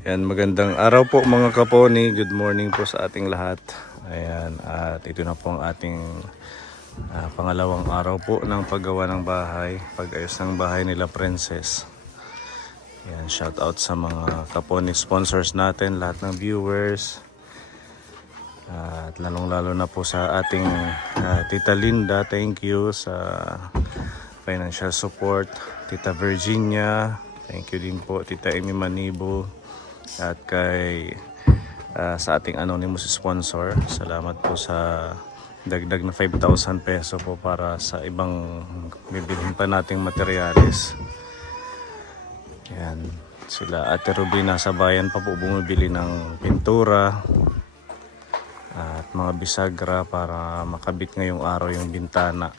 Yan, magandang araw po mga kaponi. Good morning po sa ating lahat. Ayan, at ito na po ang ating pangalawang araw po ng paggawa ng bahay, pag-ayos ng bahay nila Princess. Ayan, shout out sa mga kaponi sponsors natin, lahat ng viewers. At lalong lalo na po sa ating Tita Linda, thank you sa financial support. Tita Virginia, thank you din po. Tita Amy Manibo. At kay sa ating anonymous sponsor, salamat po sa dagdag na 5,000 peso po para sa ibang bibilhin pa nating materyales. Yan, sila Ate Ruby nasa bayan pa po bumibili ng pintura at mga bisagra para makabit ngayong araw yung bintana.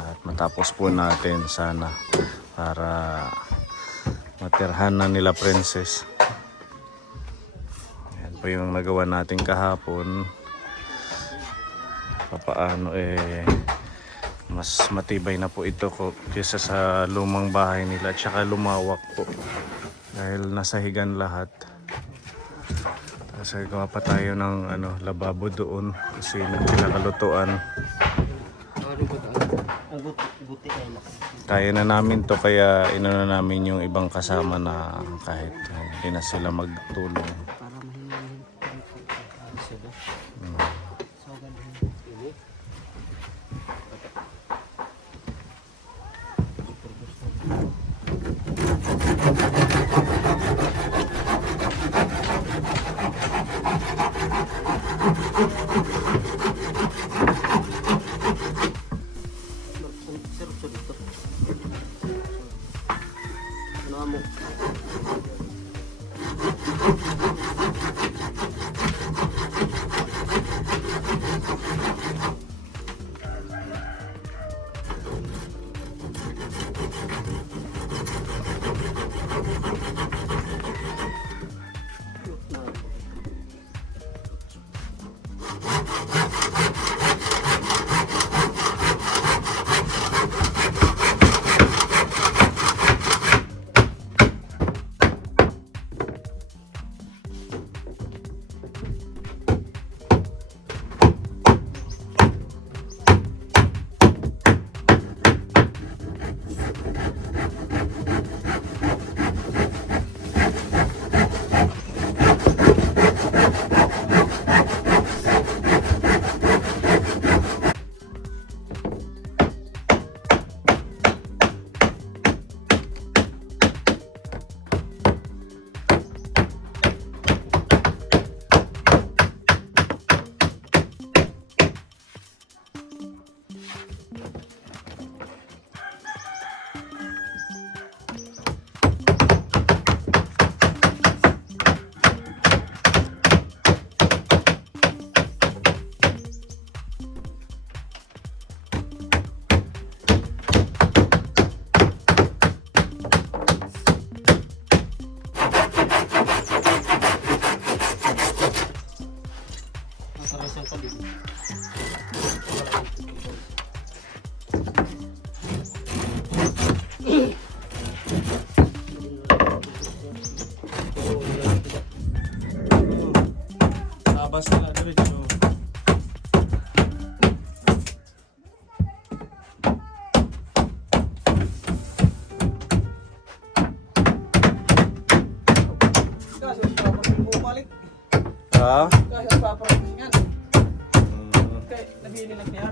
At matapos po natin sana para matirhan na nila Princess. Po yung nagawa natin kahapon, papaano mas matibay na po ito kaysa sa lumang bahay nila at saka lumawak po dahil nasa higan lahat. Tapos gawa pa tayo ng lababo doon kasi nagkinakalutuan. Kaya na namin to, kaya inano namin yung ibang kasama na kahit hindi na sila magtulong. Basta na diretso. Ha? Kasi paparoon yan. Okay, nabili lang niya.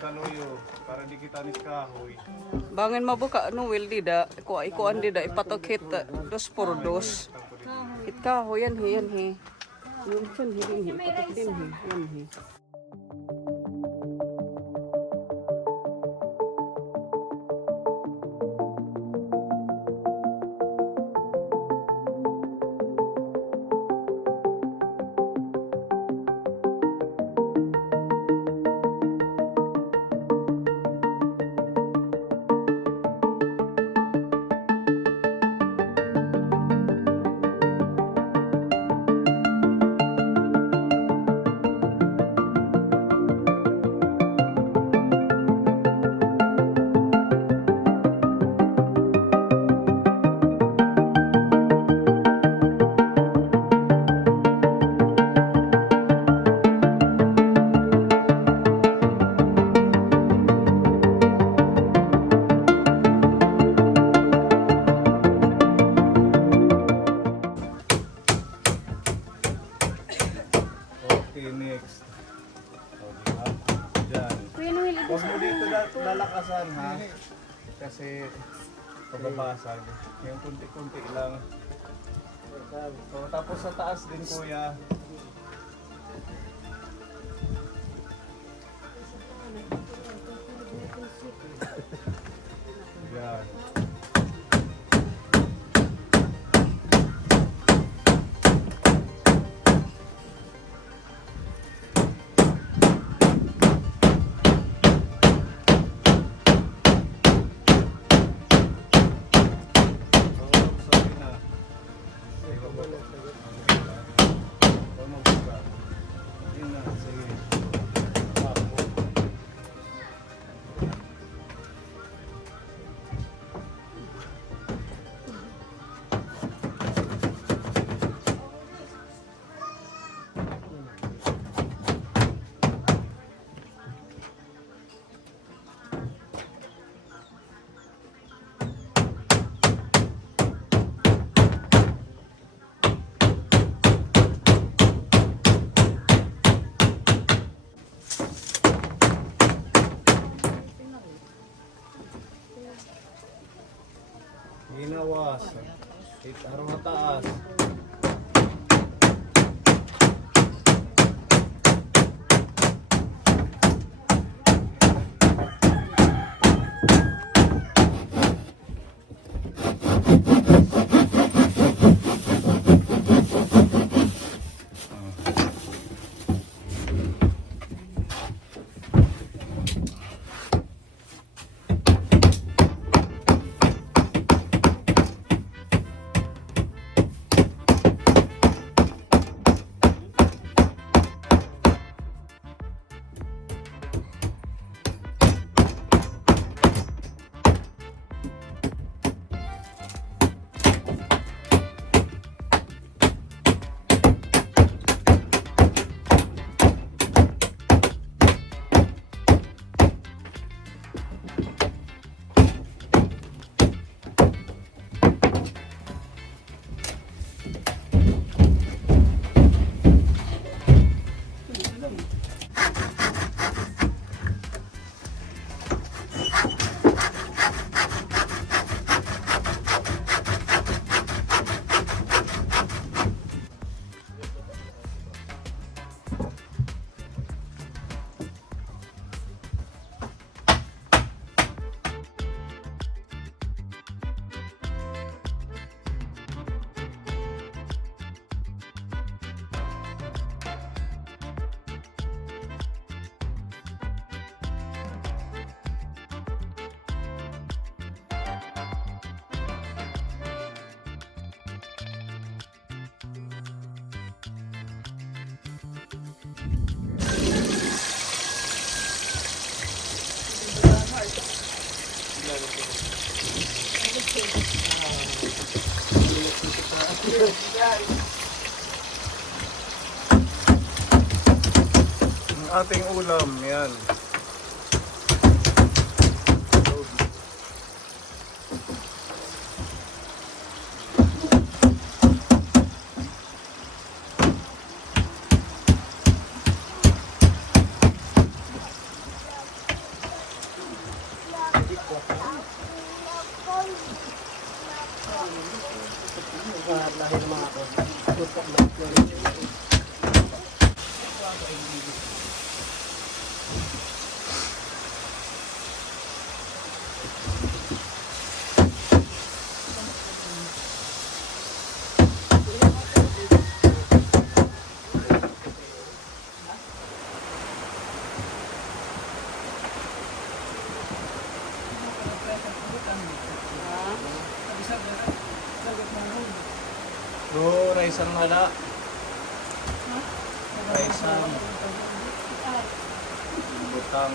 kaluyo para di kita ni kahoy. Bangin mabuka ano will dida. Ikuan dida ipatok hit dos por dos. Hit kahoy yan he. Yung chan he patok din he. Yan he. Okay, next. Diyan. Huwag mo dito lalakasan ha. Kasi pababasag. Yung kunti-kunti lang. So, tapos sa taas din kuya. Yan. Ginawas. Araw na taas. Ang ating ulam, yan. lahi ng mga ako. Tutok na. Bro, raisan wala. Raisan. Butang.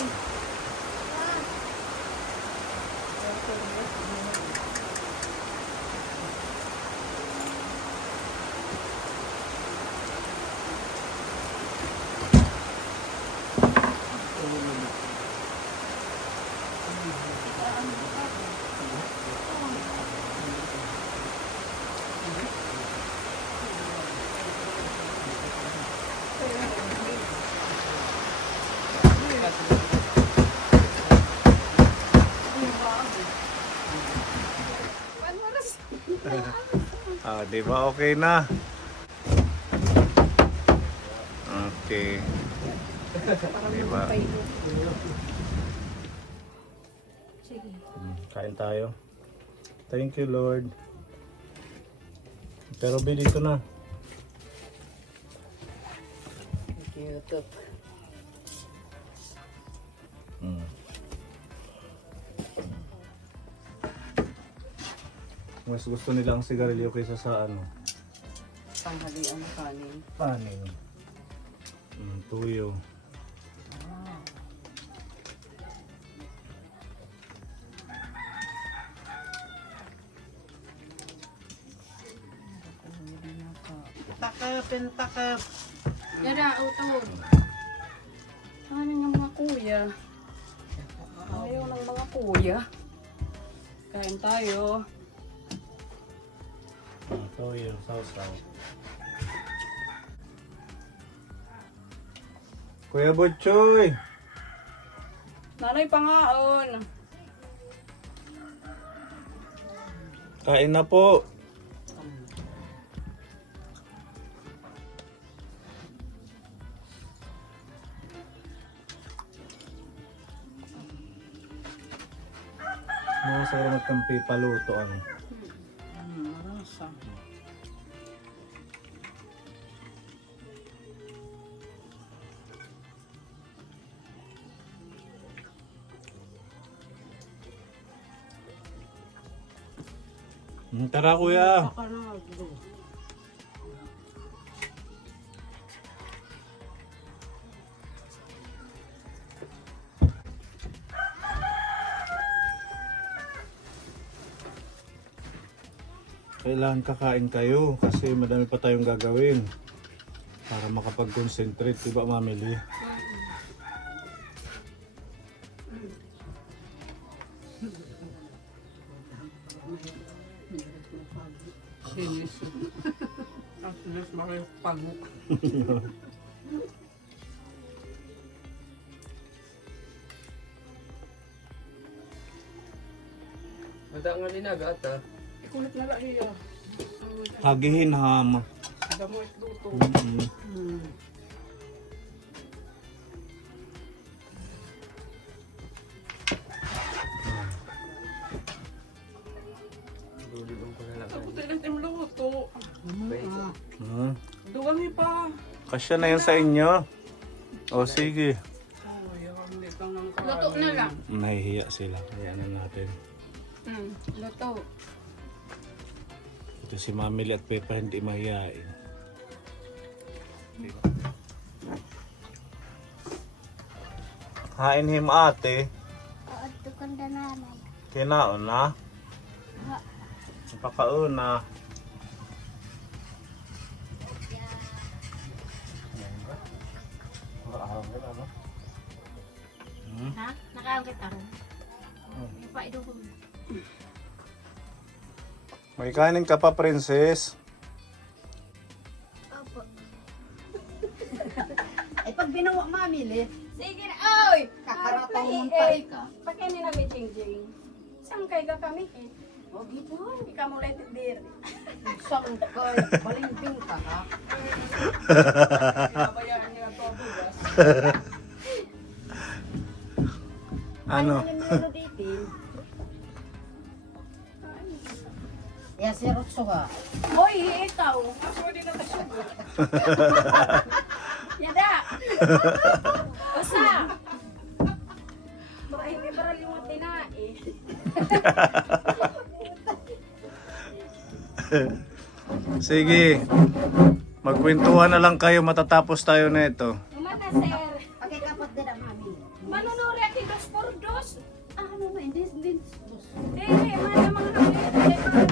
Ah, di ba okay na? Okay. Di ba? Kain tayo. Thank you, Lord. Pero be dito na. YouTube. Mas gusto nila ang sigarilyo kaysa sa ano? Tanghalian na kanin. Panin. Tuyo. Takapin, takap. Yara, utod. Ano yung mga kuya? Ayaw ng mga kuya. Kain tayo. Tuyo, sausaw. Kuya Butchoy! Nanay pangaon. Kain na po! Mga sa ramat kang pipaluto ano. Marasa. Tara kuya! Baka na bro. Kailangan kakain kayo kasi madami pa tayong gagawin para makapag-concentrate, diba Mamili? Sinis. Ang sinis makipagok. Mada nga linagat ha. Ikulit na lang iya. Hagihin ham. Damo itluto. Dulibang ko na lang. Ako tilit yung luto. Duwang pa. Kasya na yun sa inyo. O sige. Oh, hindi kang nang kain. Luto na lang. Nahihiya sila. Kaya na natin. Luto. Ito si Mamili at Pepa hindi mahihain. Kain him ate. Oo, tukon na naman. Kinaon na. Napakauna. Ha? Nakaangkit ako. Ipaido ko. May kanin ka pa, princess. Opo. Ay, pag binawa mamili, Sige na, oy! Kakaratong Ay, mong tayo ka. Pagkain na may ching-ching. Saan kayo ka kami? Ikaw mo ulit dir. Isang kay balimbing ka ha. Bayaran niya to bugas. Ano? Ano dito? Ya si Rotso ha. Hoy, ikaw. Pwede na tasugot. Yada. Usa. Baka hindi para yung tinae. Sige. Magkwentuhan na lang kayo matatapos tayo na ito. Umana, sir. Pakikapot din ang mami. Manunuri at dos por dos. Ano mo, hindi. Eh, mana mga kapit.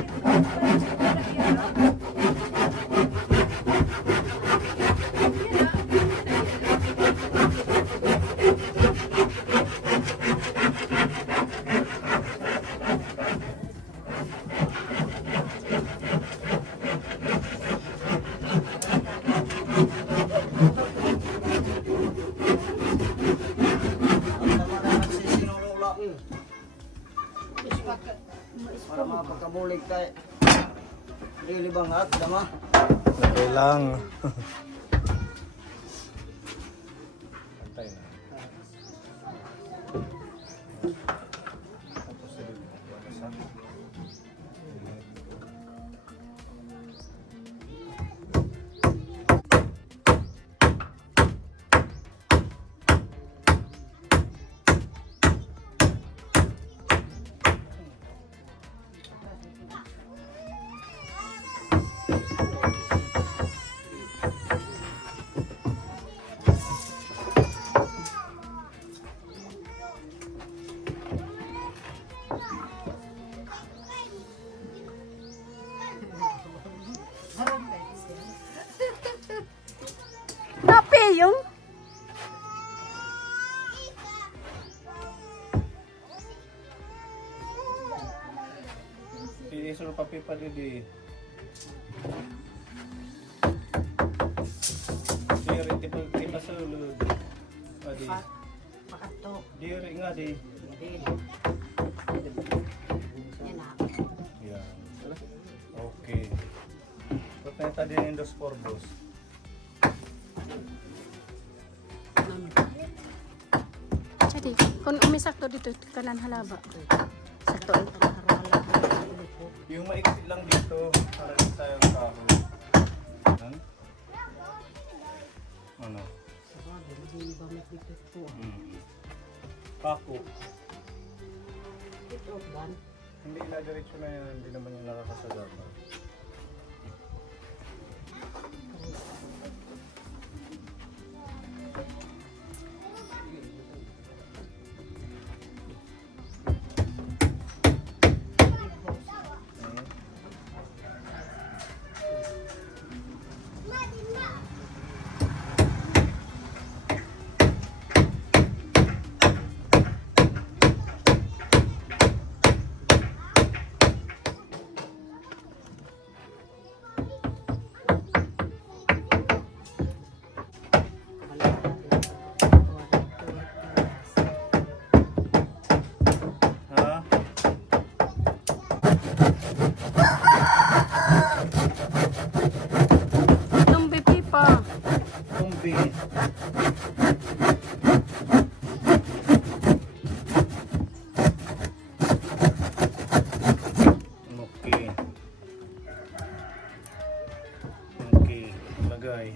Para makapagkabulig kay Really bangat, dama. Okay lang. Tapi yung Iisuro pa pipa didi. Diri tiba sa lulod. Adi. pakato. Diri nga di. Yan na. Yan. Okay. Patay din yung dos por dos. Jadi, kung umisak to dito, kanan halaba. Sakto ang harwala. Yung maiksi lang dito, para di tayong kahoy. Yan. Ano? Pako. Ito ban. Hindi na diretso na yan, hindi naman yung nakakasagapa. Ha? Tumbi pipa. Tumbi. Okay. Okay, lagay.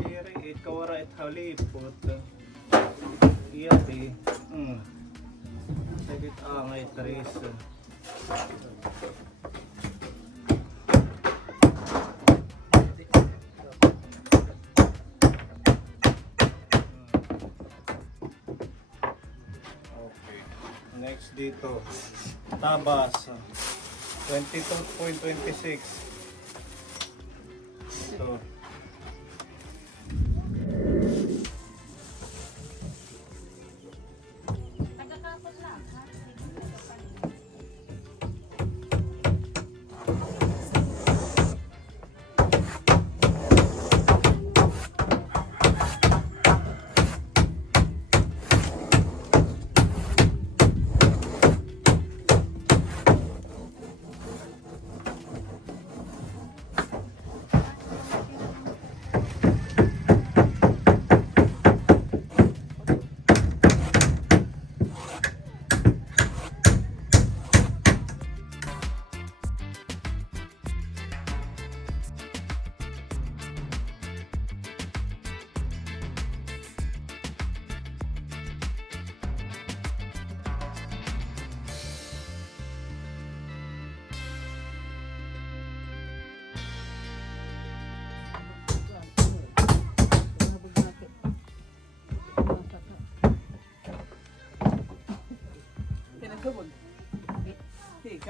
Kiri it kawara it halipot. Iyati. Sagit angay tres. Okay. Next dito. Tabas. 22.26. Ito. Dito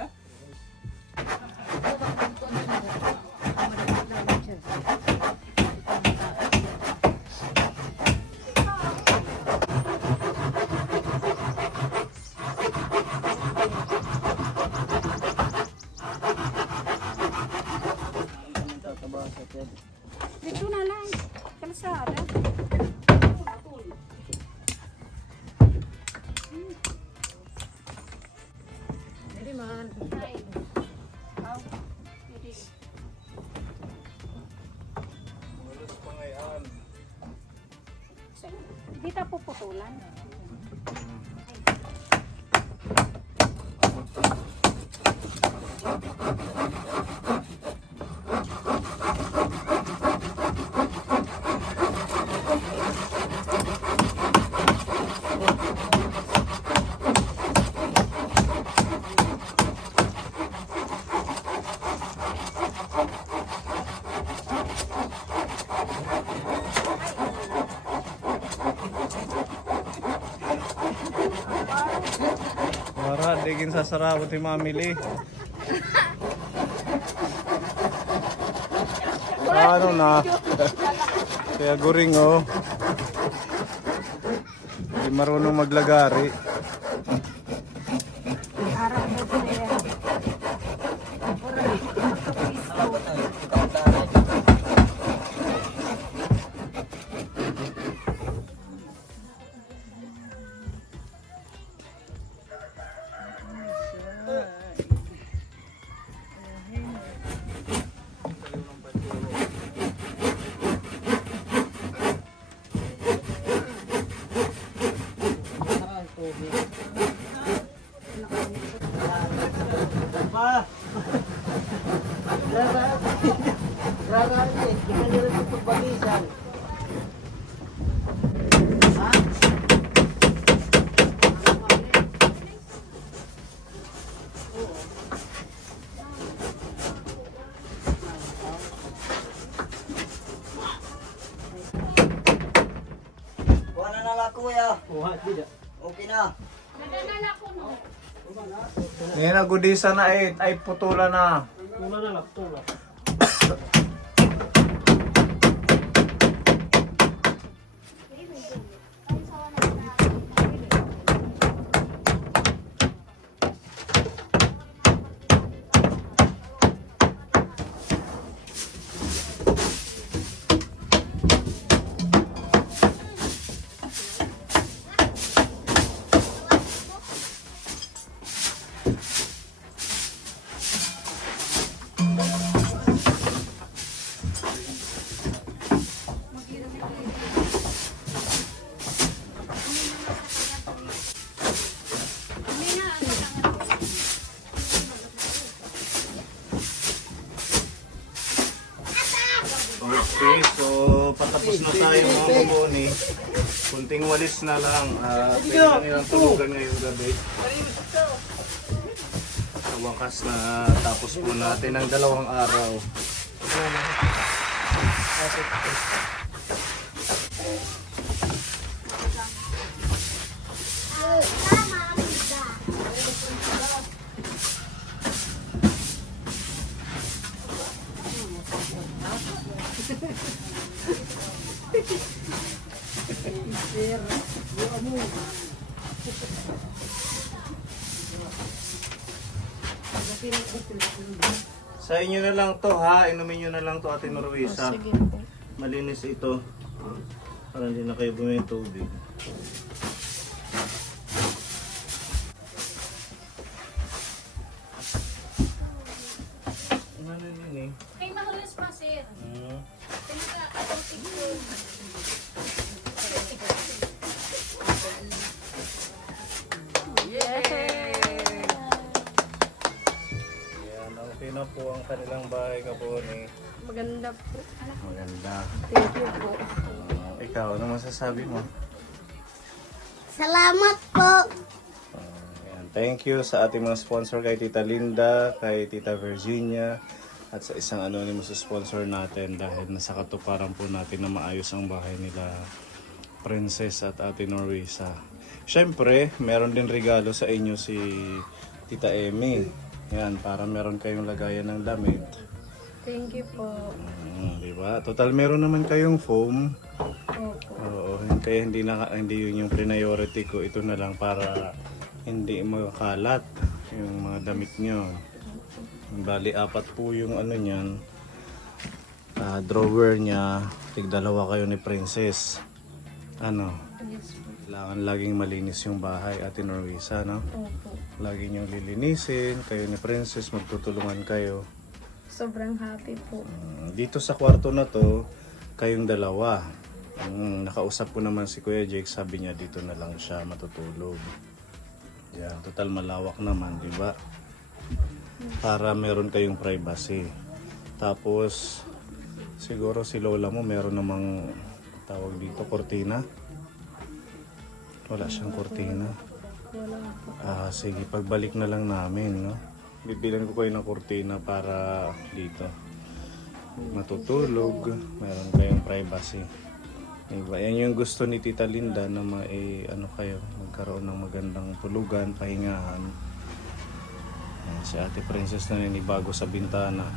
na lang. Kalsada. Di ta puputulan. Wara, digin sa sarabot si Mamili. Ano na? Kaya guring oh. Hindi marunong maglagari. Pa! Grabe, hindi ka nila ito pagbalisan. Ha? Kuha na lang kuya. Okay na. Ngayon nagudisa na ay putula na. Okay, so patapos na tayo mga kaboni. Kunting walis na lang. Pwede na nilang tulugan ngayong gabi. Sa wakas na tapos po natin ang 2 araw. Sa inyo na lang to ha, inumin nyo na lang to Ate Norwisa. Sige po. Malinis ito. Para hindi na kayo bumili ng tubig. Ano yun eh? Kay mahulis pa, sir. Yan, okay na po ang kanilang bahay kaboni. Maganda po. Maganda. Thank you po. Ikaw, ano masasabi mo? Salamat po. Ayan, thank you sa ating mga sponsor kay Tita Linda, kay Tita Virginia, at sa isang anonymous sponsor natin dahil nasa katuparan po natin na maayos ang bahay nila Princess at Ate Norwisa. Siyempre, meron din regalo sa inyo si Tita Emmy. Yan, para meron kayong lagayan ng damit. Thank you po. Diba? Total meron naman kayong foam. Opo. Oo, kaya hindi yun yung priority ko. Ito na lang para hindi magkalat yung mga damit nyo. Bali, 4 po yung ano niyan. Drawer niya. Tig-2 kayo ni Princess. Ano? Yes po. Kailangan laging malinis yung bahay, Ate Norisa, no? Opo. Lagi niyong lilinisin. Kayo ni Princess, magtutulungan kayo. Sobrang happy po. Dito sa kwarto na to, kayong 2. Nakausap ko naman si Kuya Jake, sabi niya dito na lang siya matutulog. Yan, total malawak naman, di ba? Para meron kayong privacy. Tapos, siguro si lola mo meron namang tawag dito, kortina. Wala siyang kortina. Wala po. Sige, pagbalik na lang namin, no? Bibilan ko kayo ng kortina para dito matutulog, meron kayong privacy. Diba? Yan yung gusto ni Tita Linda na magkaroon ng magandang tulugan, pahingahan. Ayan, si Ate Princess na ninibago sa bintana.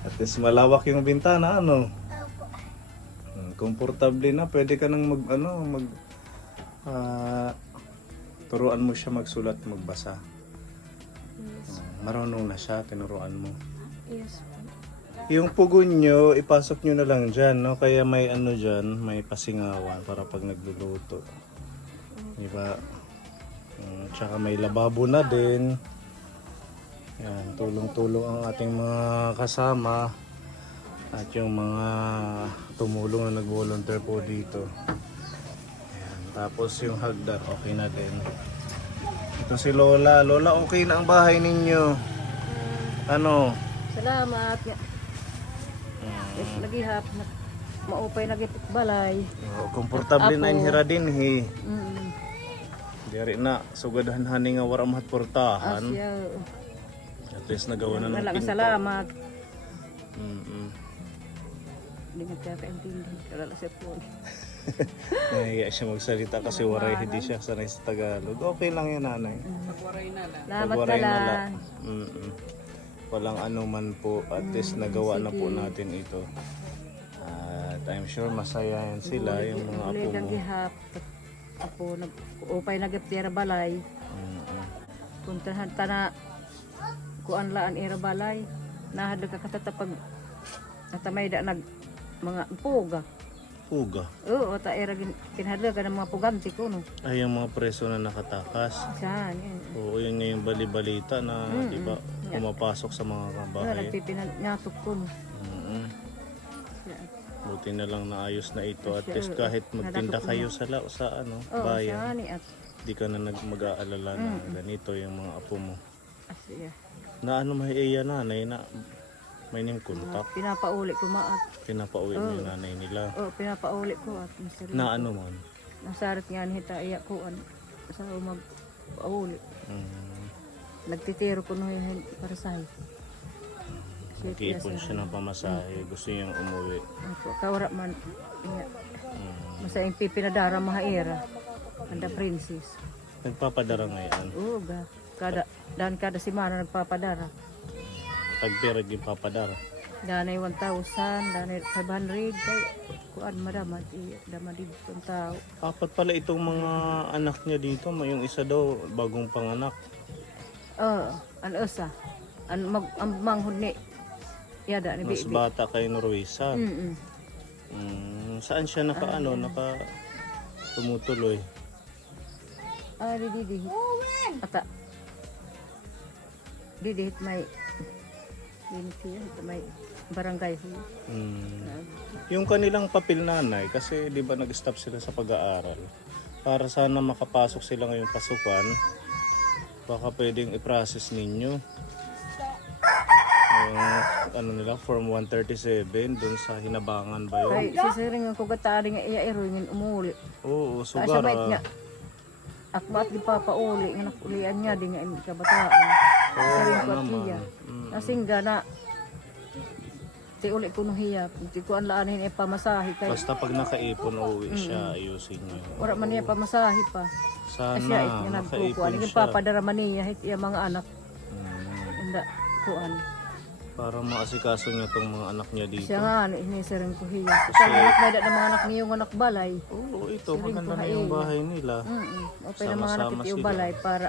At least malawak yung bintana, ano? Komportable na, pwede ka nang turuan mo siya magsulat, magbasa. Marunong na siya, tinuruan mo. Yes po. Yung pugon nyo, ipasok nyo na lang dyan, no? Kaya may dyan, may pasingawan para pag nagluluto. Diba? Tsaka may lababo na din. Yan, tulong-tulong ang ating mga kasama. At yung mga tumulong na nag-volunteer po dito. Yan, tapos yung hagdan, okay na din. Ito si Lola. Lola, okay na ang bahay ninyo. Ano? Salamat. Lagi hap maupay lagi balay. Komportable na yung hira din, he. Mm. Diyari na, sugadahan nga waram hatportahan. Asya. At least nagawa na ng Malaking pinto. salamat. Hindi magkakaintindi. Kalala sa phone. Nahiya siya magsalita kasi waray hindi siya sanay sa Tagalog. Okay lang yan, nanay. Pagwaray na lang. Salamat Pagwaray na pala. lang. Walang anuman po. At least nagawa na po natin ito. At I'm sure masaya yan sila, yung mga apo Ulit mo. ang gihap. Apo, upay nagaptira balay. Puntahan ta na kuan laan ira balay. Nahadog ka katatapag natamay da nag mga puga. Puga. Oo, ta ira kinahadlag ng mga puganti ko no. Ay, yung mga preso na nakatakas. Saan yun. Oo, yun nga yung bali-balita na, di ba, pumapasok sa mga bahay. Nagpipinanyatok ko no. Buti na lang naayos na ito. At least kahit magtinda kayo sa Oo, bayan, saan at di ka na mag-aalala na ganito yung mga apo mo. asya. Na mahiiya nanay na may ning kontak. Pinapauli ko maat. Pinapauwi mo yung nanay nila. Oo, pinapauli ko at masarili. Na man. Nasarit nga ni hita iya ko sa magpauli. Nagtitiro ko no yung para sa Nag-iipon siya ng pamasahe. Gusto niyang umuwi. Kawara man iya. Masayang pipinadara mahaira. Anda princess. Nagpapadara ngayon. Oo ga. Kada simana nagpapadara. Tagpira yung papadara. Danay 1,000, danay 500 kay kuan madamat damadid tong tao. 4 pala itong mga anak niya dito. Yung isa daw bagong panganak. An usa. Ang manghud ni yada ni Mas bibi. bata kay Norwisa. Mm. Saan siya naka tumutuloy? Didi. Ata. Didi may siya, may barangay. Yung kanilang papel nanay, kasi di ba nag-stop sila sa pag-aaral, para sana makapasok sila ngayong pasukan, baka pwedeng i-process ninyo yung nila, form 137 doon sa Hinabangan ba yun? Kay sisiring ko gatari nga iya ngin umuli. Oo, Sa sugar. bait niya. Akbat di papauli nga nakulian niya di nga hindi kabataan. Sisiring ko at iya. Nasingga na ti uli ko nuhiyap. Ti ko anlaanin e pamasahe kay Basta pag nakaipon, uuwi siya, ayusin niyo. wala man niya pamasahe pa. Sana, Asya it nga nagkukuan. makaipon Naging siya. papadarama niya hit iya mga anak. Mm, Inda kuan. para maasikaso niya tong mga anak niya dito. Siya nga ano inisereng ko hiya. Kasi may da mga anak niyo anak balay. Oo, ito, Siring maganda na kuhain. yung bahay nila. Okay na mga anak Sama-sama itiyo sila. balay para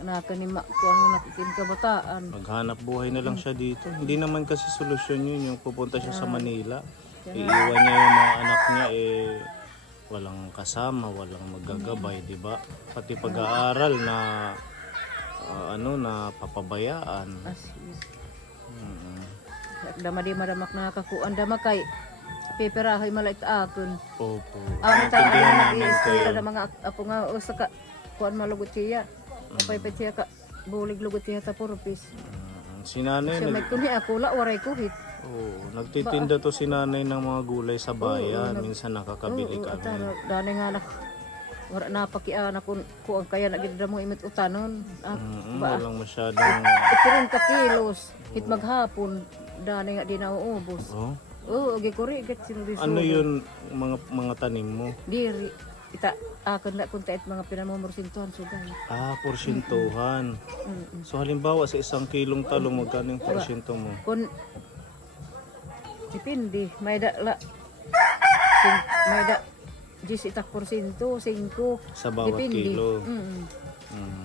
nato ni kung ano nakikin kabataan. Maghanap buhay na lang siya dito. Hindi naman kasi solusyon yun yung pupunta siya sa Manila. Iiwan niya yung mga anak niya walang kasama, walang magagabay, di ba? Pati pag-aaral na na papabayaan. As Mm. dama di maramak nakakuan dama kay piperahay malait akon. Opo. Ang Naintindihan namin kayo. na mga apo nga usa ka kuan malugot siya. Apay pa siya ka bulig lugot siya ta purpose. Si nanay, Siya may kuni ako la waray kuhit. nagtitinda to si nanay ng mga gulay sa bayan. Minsan nakakabili Oo, kami. atara, dani nga nak wala na pakiana kun kuan kaya na gid mo imit utanon. Ba Walang masyadong... itiron ka kilos hit maghapon dani nga di nauubos. Oh, Oo, gikuri gat sinubiso. ano yun mga tanim mo? Diri ita akin na kunta it mga pinamumursintuhan sugay. Porsyentuhan. So halimbawa sa 1 kilong talong, magkano yung porsyento mo? Kun depende may da la may da 10% 5 Sa bawat depende. kilo. Mm.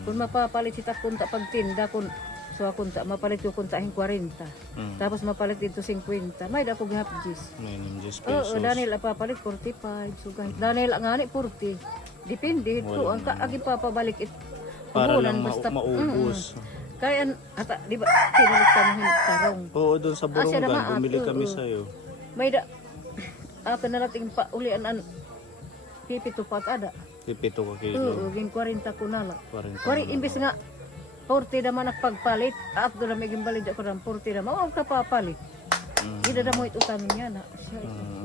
Kung mapapalit kita kunta pagtinda kun so kunta mapalit ko kunta 40. Tapos mapalit dito 50. May da ko gihap 10. May 10 Oo, pesos. Daniel papalit 45 so kahit Daniel ngani 40. Depende ko ang agi papabalik it. Para puhunan, lang maubos. Kaya ata di ba tinulit ka mo tarong. Oo, doon sa siya Burungan, naman, bumili kami oo. sa'yo. May da ato na nating pa ulian an pipito pat ada. 7 ka kilo. Oo, gin 40 ko na la. 40 Kori imbis nga 40 naman nagpagpalit, at doon na may gimbalid ako ng 40 naman, ka papalit. Gida na mo itutan niya na.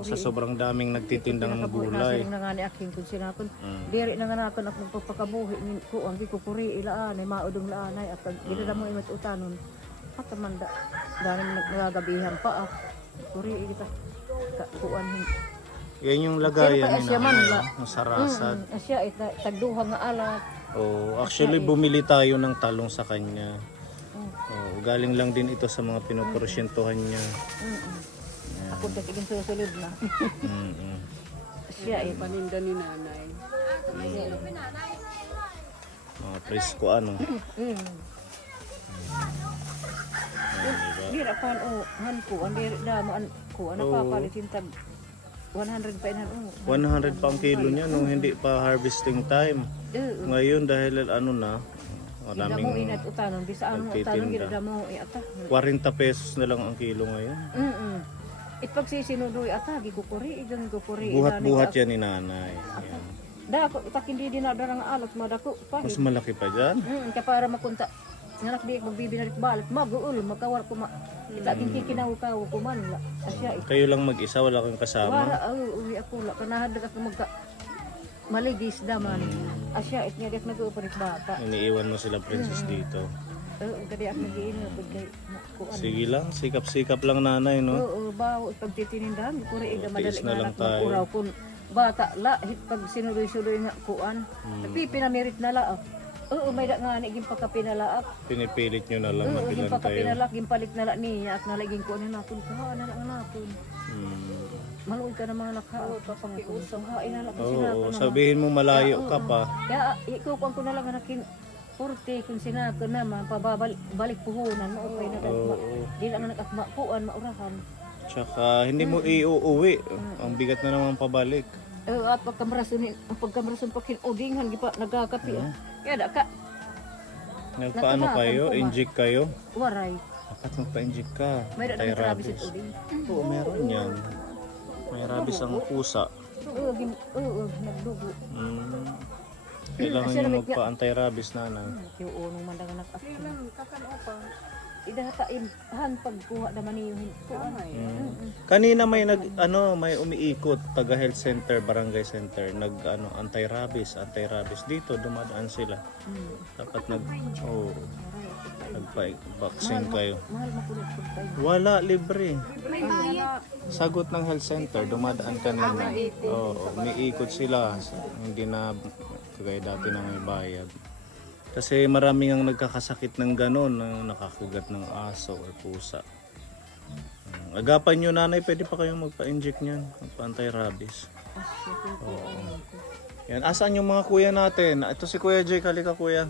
Sa sobrang daming nagtitinda ng gulay. Nasiring na nga ni aking kung sinakon. Diri na nga nakon ako magpapakabuhi. Ko ang kikukuri ilaan, ay maudong laanay. At gida na mo imit utanon. At amanda, dahil nagagabihan pa. Kuri kita. Kuan hin. Yan yung lagayan Pero ni Asya man nanay, la. no? Sa rasad. Asya, tagduha nga alat. Oh, actually bumili tayo ng talong sa kanya. Oh, galing lang din ito sa mga pinoporsyentuhan niya. Ako dagiging susunod na. Mm-mm. Asya, Paninda ni nanay. Mga presko ano. Dira pan han ko ang diri damo an ko ano papalitin tag 100 pa inan 100 pa ang kilo niya nung hindi pa harvesting time. Ngayon dahil ano na, Damo maraming inat utanon bisa ano nagtitinda. utanon gid damo iata. 40 pesos na lang ang kilo ngayon. Ipag sisinudoy ata gikukuri igang gikukuri. Buhat-buhat yan ni nanay. Yan. Da ako tak hindi dinadara nga alat madako pa. Mas malaki pa dyan. Kaya para makunta nganak di magbibinarit balik maguul makawar ko ita kikinaw ka ko man la asya Kayo lang mag-isa, wala kang kasama. wala uwi ako la kanahad ako magka maligis daman asya it nga nag-uuparit bata. Iniiwan mo sila princess dito. Kadi ako nagiino pagkay kuan. Sige lang, sikap-sikap lang nanay, no? Oo, bawo pagtitinindahan puri ida madali tiis na lang nga tayo. uraw kun bata la hit pag sinuloy-suloy nga kuan. Pipinamirit na la. Oo, may da nga ni gin pagkapinalaak. Pinipilit nyo na lang Oo, mabilan gin kayo. pagkapinalak gin palit na la niya at nalaging kuan na napon ka na lang napon. Maluod ka na mga nakha. Oo, papakiusap ha inala ko sila Oo, ko na. sabihin mo malayo ka pa. Kaya ikukuan ko na lang nakin Porte kung sinako naman pabalik puhunan mo okay na Oo. di lang nakakma kuan maurahan. Tsaka hindi mo iuuwi. Ang bigat na naman pabalik. At pagkamrason pa kinudinghan gipa nagkakapi. Kaya da ka Nagpaano kayo? Inject kayo? waray. Dapat magpa-inject ka. May da Tayo travis rabies. it uding. Oo, meron yan. May rabies ang pusa. Nagdugo. Kailangan nyo magpa-anti-rabies nanay. Yung unong mandangan nakakap. Idata han pagkuha naman niyo kuan. Kanina may may umiikot taga health center, barangay center, anti-rabies dito dumadaan sila. Dapat nagpa-vaccine kayo. Mahal makulot pud tayo. Wala, libre. Sagot ng health center, dumadaan kanina. Oo, umiikot sila. Hindi na kagaya dati na may bayad. Kasi maraming ang nagkakasakit ng ganon, na nakakugat ng aso o pusa. Agapan nyo nanay, pwede pa kayong magpa-inject niyan, magpa-anti-rabies. Oo. Yan, asaan yung mga kuya natin? Ito si Kuya Jake, halika kuya.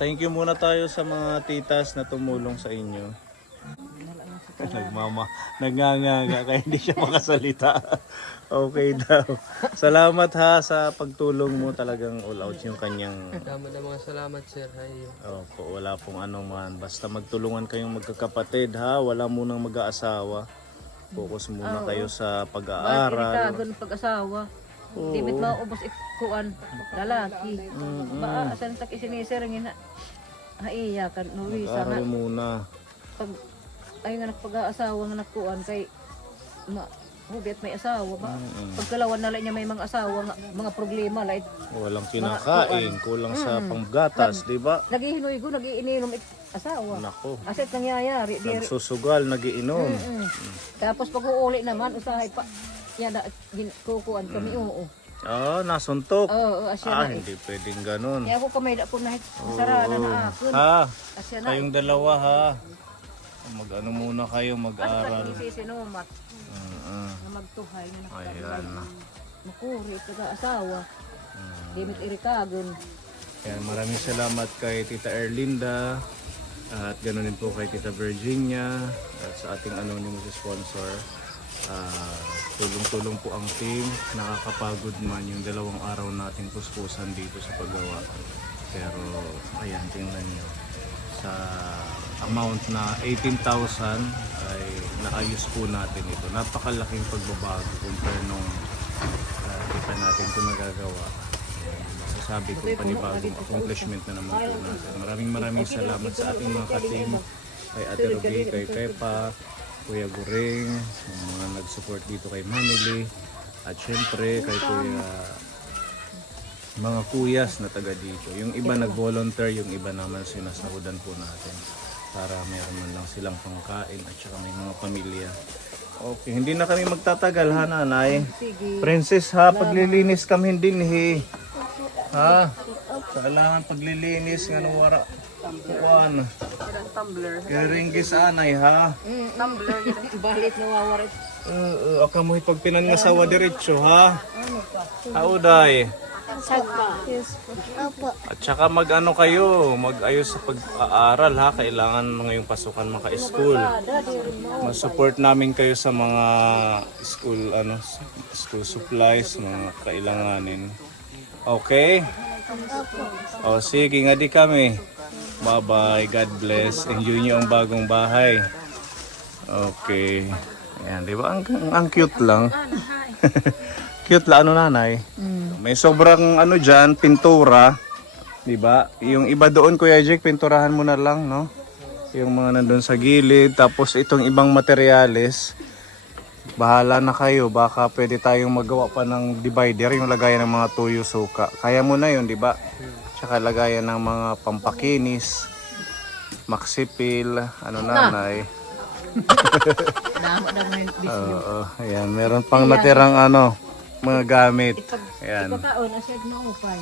Thank you muna tayo sa mga titas na tumulong sa inyo. Nagngangaga kaya hindi siya makasalita. Okay daw. Salamat ha sa pagtulong mo, talagang all out yung kanyang... Dama na mga salamat sir. Opo, wala pong ano man. Basta magtulungan kayong magkakapatid ha. Wala munang mag-aasawa. Focus muna kayo sa Bakit pag-aaral. ganun pag-asawa? Di bit maubos ikuan lalaki. Ba asan tak isinisir ngina. Haiya kan Luisa na Mag-aral muna. pag ay nga nagpag-aasawa nga nakuan kay hubit may asawa ba? Pagkalawan na lang niya may mga asawa nga mga problema like Walang kinakain, kulang sa panggatas, di ba? naghihinoy ko nagiinom asawa. Nako. Aset nangyayari di Nagsusugal, nagiinom. tapos pag uuli naman usahay pa yada kukuan kami oo. Nasuntok. Oo, asya na. Hindi pwedeng ganun. Kaya ako kamay da po na sarada na ako. Ha? Asya na. Kayong dalawa ha. Mag-ano muna kayo, mag-aral. Kasi sisinumat na magtuhay na Ayan. makuri taga asawa. Dimit irikagon. Yan, maraming salamat kay Tita Erlinda at ganoon din po kay Tita Virginia at sa ating anonymous sponsor. Tulong-tulong po ang team. Nakakapagod man yung 2 araw nating puspusan dito sa paggawa. Pero ayan, tingnan nyo. Sa amount na 18,000 ay naayos po natin ito. Napakalaking pagbabago compare nung di pa natin ito nagagawa. Sabi ko, panibagong accomplishment na naman po natin. Maraming salamat sa ating mga ka-team. Kay Ate Ruby, kay Pepa, Kuya Guring, yung mga nag-support dito kay Mamily. At syempre kay Kuya, mga kuyas na taga dito. Yung iba nag-volunteer, yung iba naman sinasahudan po natin. Para mayroon man lang silang pangkain at saka may mga pamilya. Okay, hindi na kami magtatagal ha nanay. Princess ha, paglilinis kami din he. Ha? Kailangan paglilinis nga nung wara. Kuan. Yan tumbler. Kiringgis anay ha. Tumbler yan. Balit nawawarit. Aka mo pagpinan nga sawa diretso ha. Auday. At saka mag-ano kayo, mag-ayos sa pag-aaral ha. Kailangan ngayong pasukan maka-school. Ma-support namin kayo sa mga school supplies, mga kailanganin. Okay? O sige nga di kami. Bye-bye. God bless. Enjoy nyo ang bagong bahay. Okay. Ayan, di ba? Ang cute lang. Cute lang, ano nanay? May sobrang ano dyan, pintura. Di ba? Yung iba doon, Kuya Jake, pinturahan mo na lang, no? Yung mga nandun sa gilid. Tapos itong ibang materyales, bahala na kayo. Baka pwede tayong magawa pa ng divider, yung lagayan ng mga tuyo suka. Kaya mo na yun, di ba? Tsaka lagayan ng mga pampakinis, maxipil, ano nanay. Damo na may Oo, ayan. Meron pang natirang ano, mga gamit. Ayan. pagkaon asya na upay.